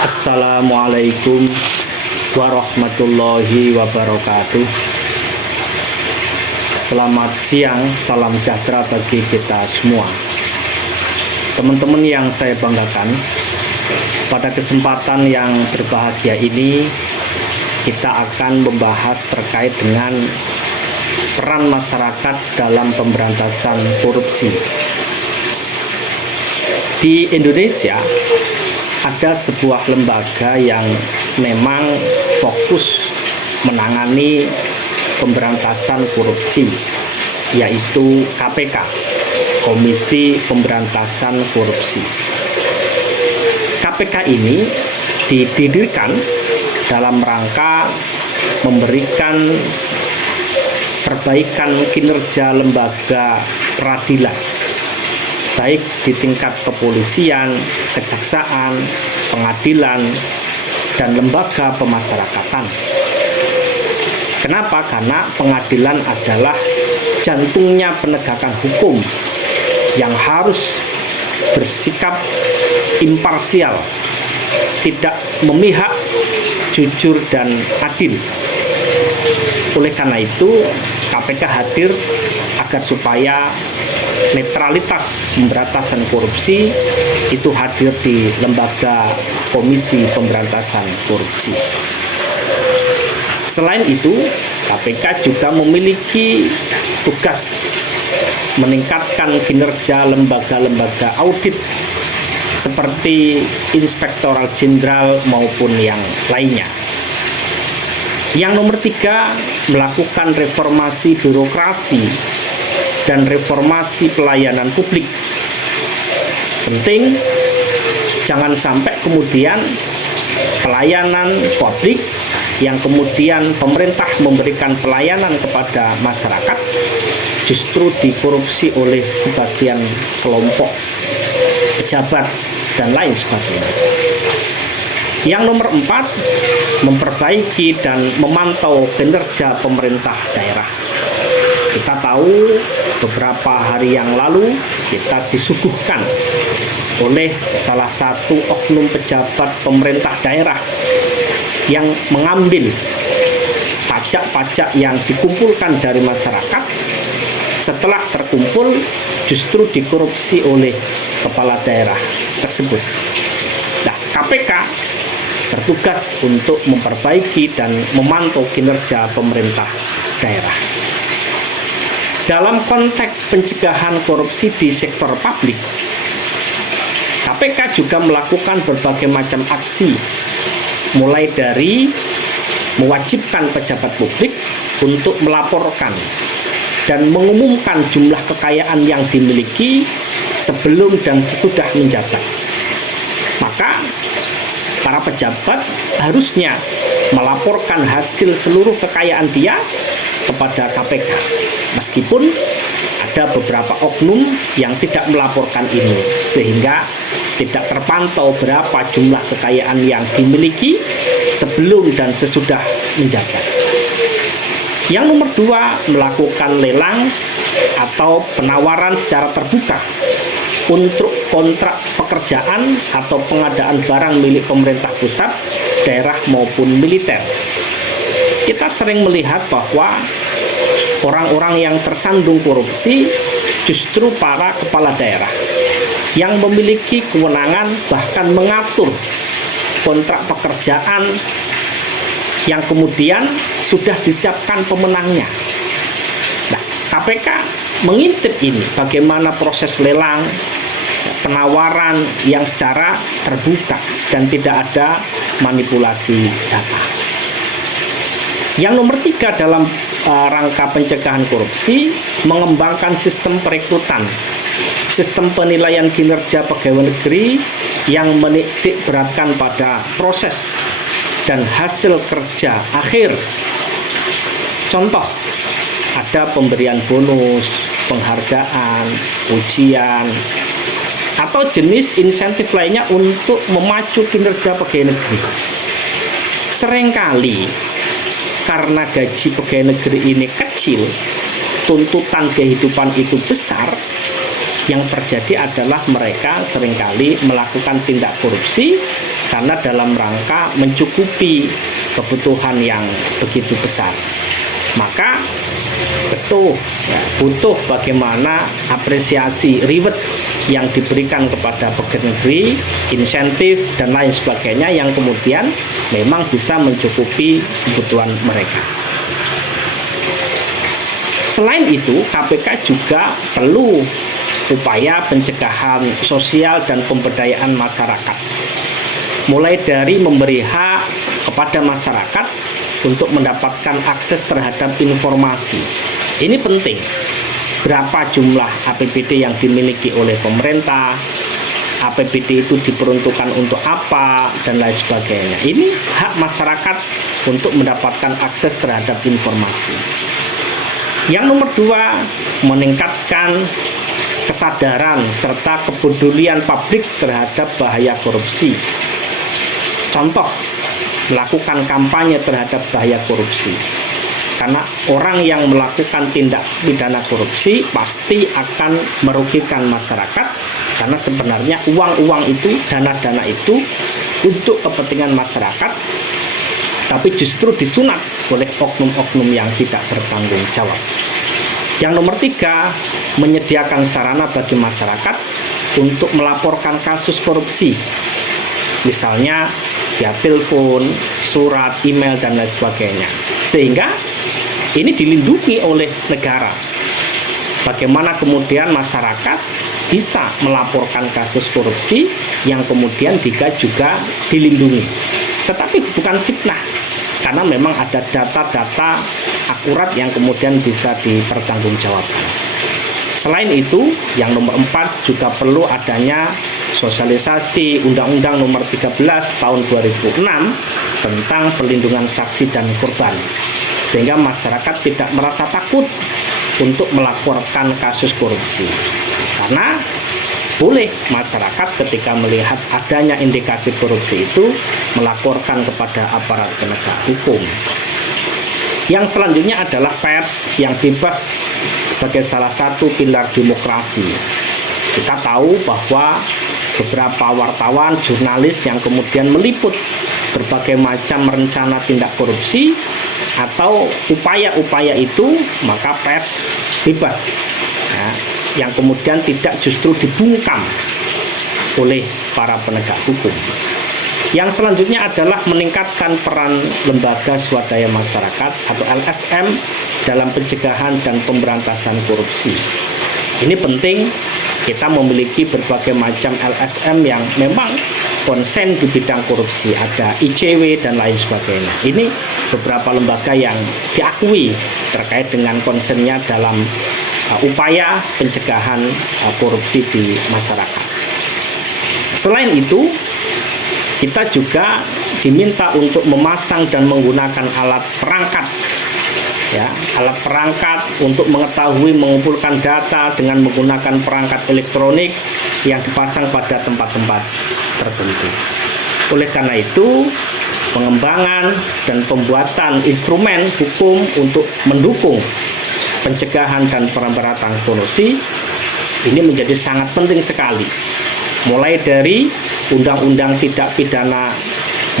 Assalamualaikum warahmatullahi wabarakatuh. Selamat siang, salam sejahtera bagi kita semua. Teman-teman yang saya banggakan, pada kesempatan yang berbahagia ini kita akan membahas terkait dengan peran masyarakat dalam pemberantasan korupsi. Di Indonesia ada sebuah lembaga yang memang fokus menangani pemberantasan korupsi, yaitu KPK, Komisi Pemberantasan Korupsi. KPK ini didirikan dalam rangka memberikan perbaikan kinerja lembaga peradilan, baik di tingkat kepolisian, kejaksaan, pengadilan, dan lembaga pemasyarakatan. Kenapa? Karena pengadilan adalah jantungnya penegakan hukum yang harus bersikap imparsial, tidak memihak, jujur, dan adil. Oleh karena itu, KPK hadir agar supaya netralitas pemberantasan korupsi itu hadir di lembaga Komisi Pemberantasan Korupsi. Selain itu, KPK juga memiliki tugas meningkatkan kinerja lembaga-lembaga audit seperti Inspektorat Jenderal maupun yang lainnya. Yang nomor 3, melakukan reformasi birokrasi dan reformasi pelayanan publik. Penting, jangan sampai kemudian pelayanan publik yang kemudian pemerintah memberikan pelayanan kepada masyarakat justru dikorupsi oleh sebagian kelompok pejabat dan lain sebagainya. Yang nomor 4, memperbaiki dan memantau kinerja pemerintah daerah. Kita tahu beberapa hari yang lalu kita disuguhkan oleh salah satu oknum pejabat pemerintah daerah yang mengambil pajak-pajak yang dikumpulkan dari masyarakat. Setelah terkumpul justru dikorupsi oleh kepala daerah tersebut. Nah, KPK bertugas untuk memperbaiki dan memantau kinerja pemerintah daerah. Dalam konteks pencegahan korupsi di sektor publik, KPK juga melakukan berbagai macam aksi, mulai dari mewajibkan pejabat publik untuk melaporkan dan mengumumkan jumlah kekayaan yang dimiliki sebelum dan sesudah menjabat. Maka para pejabat harusnya melaporkan hasil seluruh kekayaan dia kepada KPK, meskipun ada beberapa oknum yang tidak melaporkan ini, sehingga tidak terpantau berapa jumlah kekayaan yang dimiliki sebelum dan sesudah menjabat. Yang nomor 2, melakukan lelang atau penawaran secara terbuka untuk kontrak pekerjaan atau pengadaan barang milik pemerintah pusat, daerah maupun militer. Kita sering melihat bahwa orang-orang yang tersandung korupsi justru para kepala daerah yang memiliki kewenangan bahkan mengatur kontrak pekerjaan yang kemudian sudah disiapkan pemenangnya. Nah, KPK mengintip ini, bagaimana proses lelang, penawaran yang secara terbuka dan tidak ada manipulasi data. Yang nomor 3, dalam rangka pencegahan korupsi, mengembangkan sistem perekrutan, sistem penilaian kinerja pegawai negeri yang menitik beratkan pada proses dan hasil kerja akhir. Contoh, ada pemberian bonus, penghargaan, ujian, atau jenis insentif lainnya untuk memacu kinerja pegawai negeri. Seringkali karena gaji pegawai negeri ini kecil, tuntutan kehidupan itu besar, yang terjadi adalah mereka seringkali melakukan tindak korupsi karena dalam rangka mencukupi kebutuhan yang begitu besar. Maka betul ya, butuh bagaimana apresiasi reward yang diberikan kepada pegawai negeri, insentif dan lain sebagainya yang kemudian memang bisa mencukupi kebutuhan mereka. Selain itu, KPK juga perlu upaya pencegahan sosial dan pemberdayaan masyarakat. Mulai dari memberi hak kepada masyarakat untuk mendapatkan akses terhadap informasi. Ini penting. Berapa jumlah APBD yang dimiliki oleh pemerintah, APBD itu diperuntukkan untuk apa, dan lain sebagainya. Ini hak masyarakat untuk mendapatkan akses terhadap informasi. Yang nomor 2, meningkatkan kesadaran serta kepedulian publik terhadap bahaya korupsi. Contoh, melakukan kampanye terhadap bahaya korupsi. Karena orang yang melakukan tindak pidana korupsi pasti akan merugikan masyarakat, karena sebenarnya uang-uang itu, dana-dana itu untuk kepentingan masyarakat, tapi justru disunat oleh oknum-oknum yang tidak bertanggung jawab. Yang nomor 3, menyediakan sarana bagi masyarakat untuk melaporkan kasus korupsi. Misalnya via telepon, surat, email, dan lain sebagainya. Sehingga ini dilindungi oleh negara. Bagaimana kemudian masyarakat bisa melaporkan kasus korupsi yang kemudian juga dilindungi. Tetapi bukan fitnah, karena memang ada data-data akurat yang kemudian bisa dipertanggungjawabkan. Selain itu, yang nomor 4 juga perlu adanya sosialisasi Undang-Undang nomor 13 tahun 2006 tentang perlindungan saksi dan korban, sehingga masyarakat tidak merasa takut untuk melaporkan kasus korupsi. Karena boleh masyarakat ketika melihat adanya indikasi korupsi itu melaporkan kepada aparat penegak hukum. Yang selanjutnya adalah pers yang bebas sebagai salah satu pilar demokrasi. Kita tahu bahwa beberapa wartawan, jurnalis yang kemudian meliput berbagai macam rencana tindak korupsi atau upaya-upaya itu, maka pers bebas, ya, yang kemudian tidak justru dibungkam oleh para penegak hukum. Yang selanjutnya adalah meningkatkan peran lembaga swadaya masyarakat atau LSM dalam pencegahan dan pemberantasan korupsi. Ini penting, kita memiliki berbagai macam LSM yang memang konsen di bidang korupsi, ada ICW dan lain sebagainya. Ini beberapa lembaga yang diakui terkait dengan konsennya dalam upaya pencegahan korupsi di masyarakat. Selain itu, kita juga diminta untuk memasang dan menggunakan alat perangkat, ya, alat perangkat untuk mengetahui, mengumpulkan data dengan menggunakan perangkat elektronik yang dipasang pada tempat-tempat tertentu. Oleh karena itu, pengembangan dan pembuatan instrumen hukum untuk mendukung pencegahan dan pemberantasan korupsi ini menjadi sangat penting sekali. Mulai dari undang-undang tidak pidana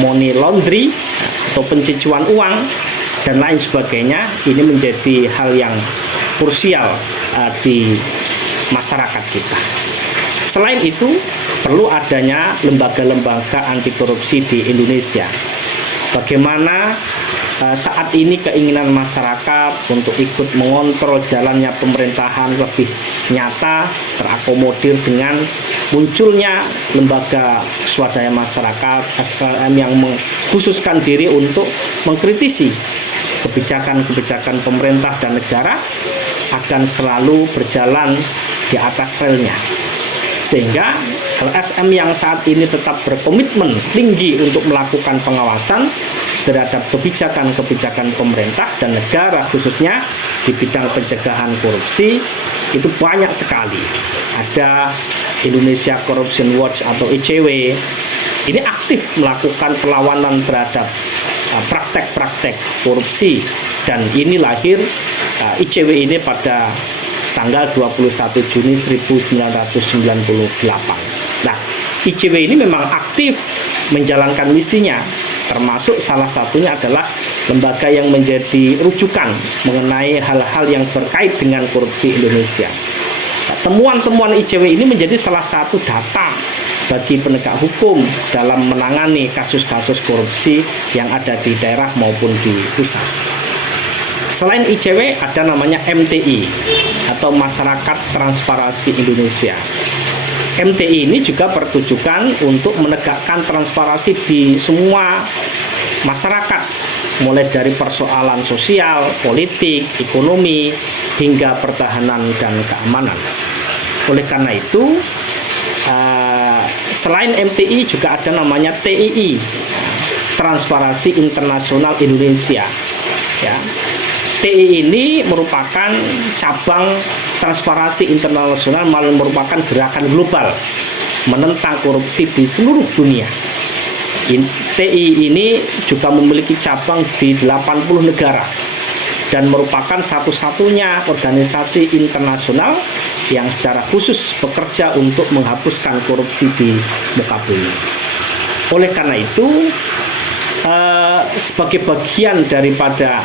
money laundry atau pencucian uang dan lain sebagainya, ini menjadi hal yang krusial di masyarakat kita. Selain itu, perlu adanya lembaga-lembaga anti korupsi di Indonesia. Bagaimana saat ini keinginan masyarakat untuk ikut mengontrol jalannya pemerintahan lebih nyata terakomodir dengan munculnya lembaga swadaya masyarakat SLM yang mengkhususkan diri untuk mengkritisi kebijakan-kebijakan pemerintah dan negara akan selalu berjalan di atas relnya. Sehingga LSM yang saat ini tetap berkomitmen tinggi untuk melakukan pengawasan terhadap kebijakan-kebijakan pemerintah dan negara, khususnya di bidang pencegahan korupsi, itu banyak sekali. Ada Indonesia Corruption Watch atau ICW, ini aktif melakukan perlawanan terhadap praktek-praktek korupsi, dan ini lahir ICW ini pada tanggal 21 Juni 1998. Nah, ICW ini memang aktif menjalankan misinya, termasuk salah satunya adalah lembaga yang menjadi rujukan mengenai hal-hal yang terkait dengan korupsi Indonesia. Nah, temuan-temuan ICW ini menjadi salah satu data bagi penegak hukum dalam menangani kasus-kasus korupsi yang ada di daerah maupun di pusat. Selain ICW ada namanya MTI atau Masyarakat Transparansi Indonesia. MTI ini juga bertujukan untuk menegakkan transparansi di semua masyarakat, mulai dari persoalan sosial, politik, ekonomi, hingga pertahanan dan keamanan. Oleh karena itu, selain MTI juga ada namanya TII, Transparansi Internasional Indonesia. Ya. TII ini merupakan cabang transparansi internasional, malah merupakan gerakan global menentang korupsi di seluruh dunia. TII ini juga memiliki cabang di 80 negara dan merupakan satu-satunya organisasi internasional yang secara khusus bekerja untuk menghapuskan korupsi di muka bumi. Oleh karena itu, sebagai bagian daripada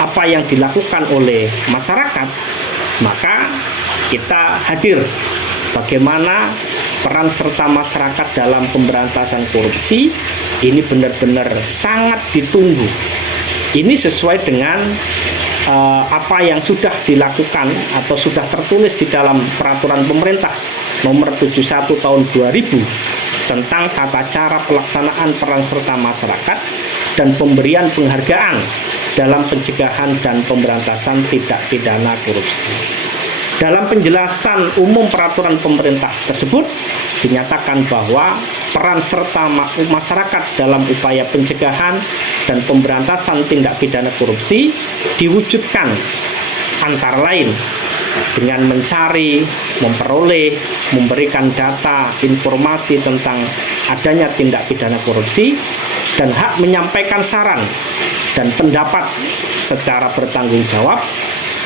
apa yang dilakukan oleh masyarakat, maka kita hadir bagaimana peran serta masyarakat dalam pemberantasan korupsi ini benar-benar sangat ditunggu. Ini sesuai dengan apa yang sudah dilakukan atau sudah tertulis di dalam peraturan pemerintah nomor 71 tahun 2000 tentang tata cara pelaksanaan peran serta masyarakat dan pemberian penghargaan dalam pencegahan dan pemberantasan tindak pidana korupsi. Dalam penjelasan umum peraturan pemerintah tersebut dinyatakan bahwa peran serta masyarakat dalam upaya pencegahan dan pemberantasan tindak pidana korupsi diwujudkan antara lain dengan mencari, memperoleh, memberikan data, informasi tentang adanya tindak pidana korupsi, dan hak menyampaikan saran dan pendapat secara bertanggung jawab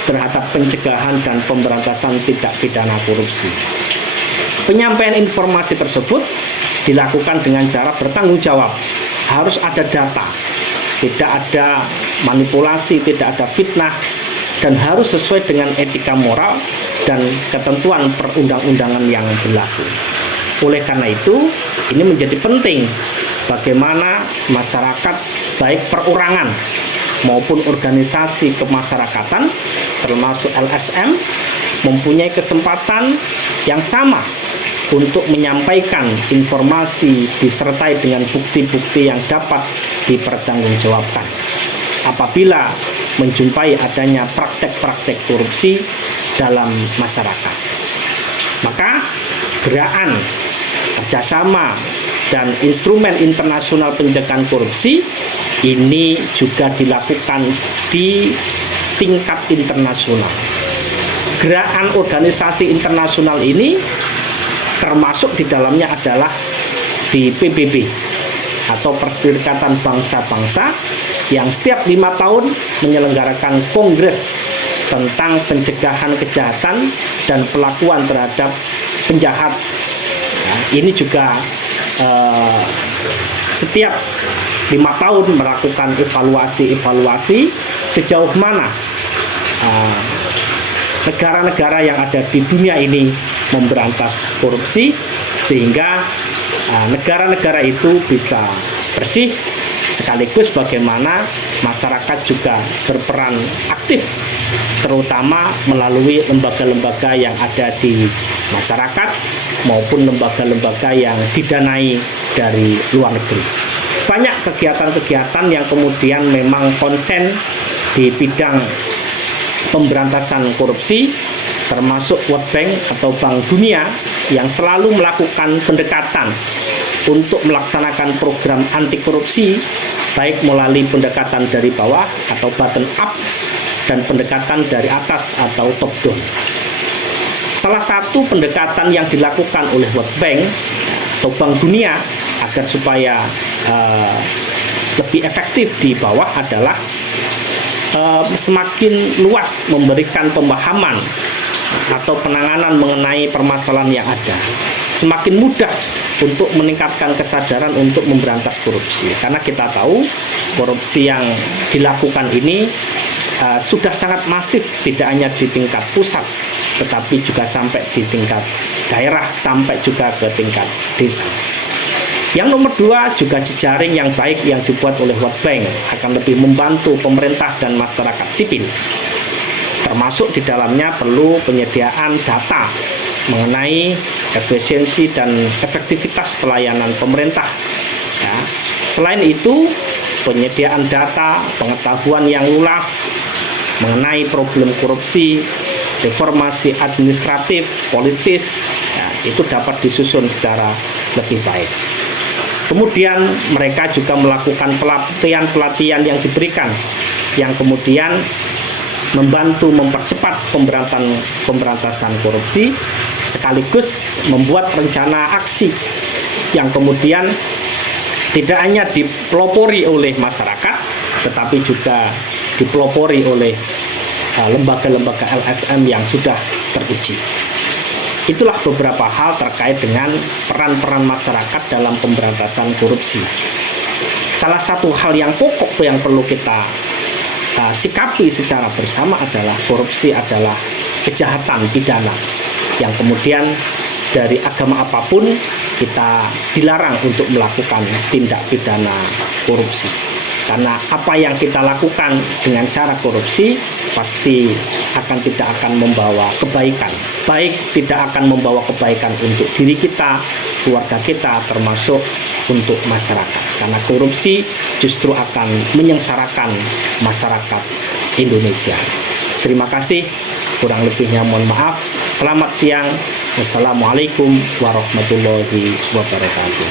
terhadap pencegahan dan pemberantasan tindak pidana korupsi. Penyampaian informasi tersebut dilakukan dengan cara bertanggung jawab. Harus ada data, tidak ada manipulasi, tidak ada fitnah, dan harus sesuai dengan etika moral dan ketentuan perundang-undangan yang berlaku. Oleh karena itu, ini menjadi penting bagaimana masyarakat, baik perorangan maupun organisasi kemasyarakatan, termasuk LSM, mempunyai kesempatan yang sama untuk menyampaikan informasi disertai dengan bukti-bukti yang dapat dipertanggungjawabkan apabila menjumpai adanya praktek-praktek korupsi dalam masyarakat. Maka gerakan kerjasama dan instrumen internasional pencegahan korupsi ini juga dilakukan di tingkat internasional. Gerakan organisasi internasional ini termasuk di dalamnya adalah di PBB atau Perserikatan Bangsa-Bangsa yang setiap 5 tahun menyelenggarakan kongres tentang pencegahan kejahatan dan pelakuan terhadap penjahat. Nah, ini juga setiap 5 tahun melakukan evaluasi sejauh mana negara-negara yang ada di dunia ini memberantas korupsi, sehingga negara-negara itu bisa bersih, sekaligus bagaimana masyarakat juga berperan aktif, terutama melalui lembaga-lembaga yang ada di masyarakat maupun lembaga-lembaga yang didanai dari luar negeri. Banyak kegiatan-kegiatan yang kemudian memang konsen di bidang pemberantasan korupsi, termasuk World Bank atau Bank Dunia yang selalu melakukan pendekatan untuk melaksanakan program anti korupsi, baik melalui pendekatan dari bawah atau bottom up dan pendekatan dari atas atau top down. Salah satu pendekatan yang dilakukan oleh World Bank atau Bank Dunia agar supaya lebih efektif di bawah adalah semakin luas memberikan pemahaman atau penanganan mengenai permasalahan yang ada, semakin mudah untuk meningkatkan kesadaran untuk memberantas korupsi. Karena kita tahu korupsi yang dilakukan ini sudah sangat masif, tidak hanya di tingkat pusat, tetapi juga sampai di tingkat daerah, sampai juga ke tingkat desa. Yang nomor dua, juga jejaring yang baik yang dibuat oleh World Bank akan lebih membantu pemerintah dan masyarakat sipil. Termasuk di dalamnya perlu penyediaan data mengenai efisiensi dan efektivitas pelayanan pemerintah. Ya. Selain itu, penyediaan data, pengetahuan yang luas mengenai problem korupsi, reformasi administratif, politis, ya, itu dapat disusun secara lebih baik. Kemudian mereka juga melakukan pelatihan-pelatihan yang diberikan, yang kemudian membantu mempercepat pemberantasan korupsi, sekaligus membuat rencana aksi yang kemudian tidak hanya dipelopori oleh masyarakat, tetapi juga dipelopori oleh lembaga-lembaga LSM yang sudah teruji. Itulah beberapa hal terkait dengan peran-peran masyarakat dalam pemberantasan korupsi. Salah satu hal yang pokok yang perlu kita sikapi secara bersama adalah korupsi adalah kejahatan pidana yang kemudian dari agama apapun kita dilarang untuk melakukan tindak pidana korupsi. Karena apa yang kita lakukan dengan cara korupsi pasti tidak akan membawa kebaikan. Baik tidak akan membawa kebaikan untuk diri kita, keluarga kita, termasuk untuk masyarakat. Karena korupsi justru akan menyengsarakan masyarakat Indonesia. Terima kasih, kurang lebihnya mohon maaf. Selamat siang. Wassalamualaikum warahmatullahi wabarakatuh.